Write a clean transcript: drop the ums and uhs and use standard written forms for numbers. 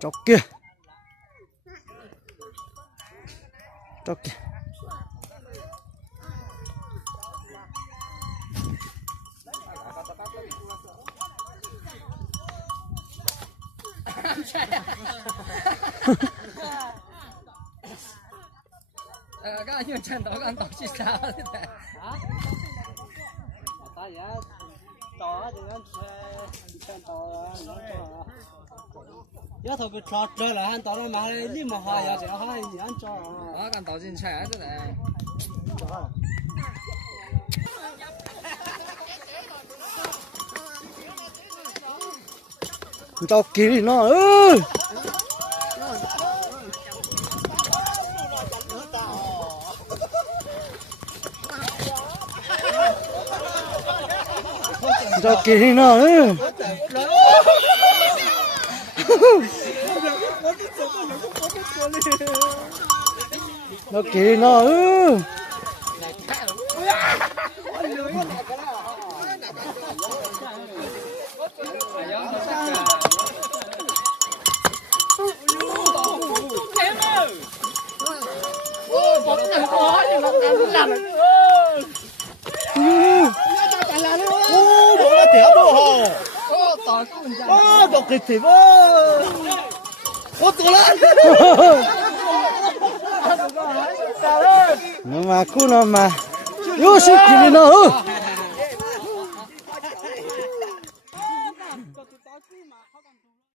Chó kia. Chó kia. Các anh chân đó ăn tỏi chi sao thế này? Ta giờ tỏi thì ăn chân tỏi giờ thôi cái trọt rồi là ăn tỏi nó mà đi mà hỏi giờ sẽ hỏi gì ăn cho. Đó ăn tỏi chín chả thế này. Chó kia thì nó ơi. Chó kia thì nó ơi. Chó kia thì nó ơi. Đọc kịch thì vơ. Ô tụi lên. Nó mà cú nó mà. Yo, shit, nó.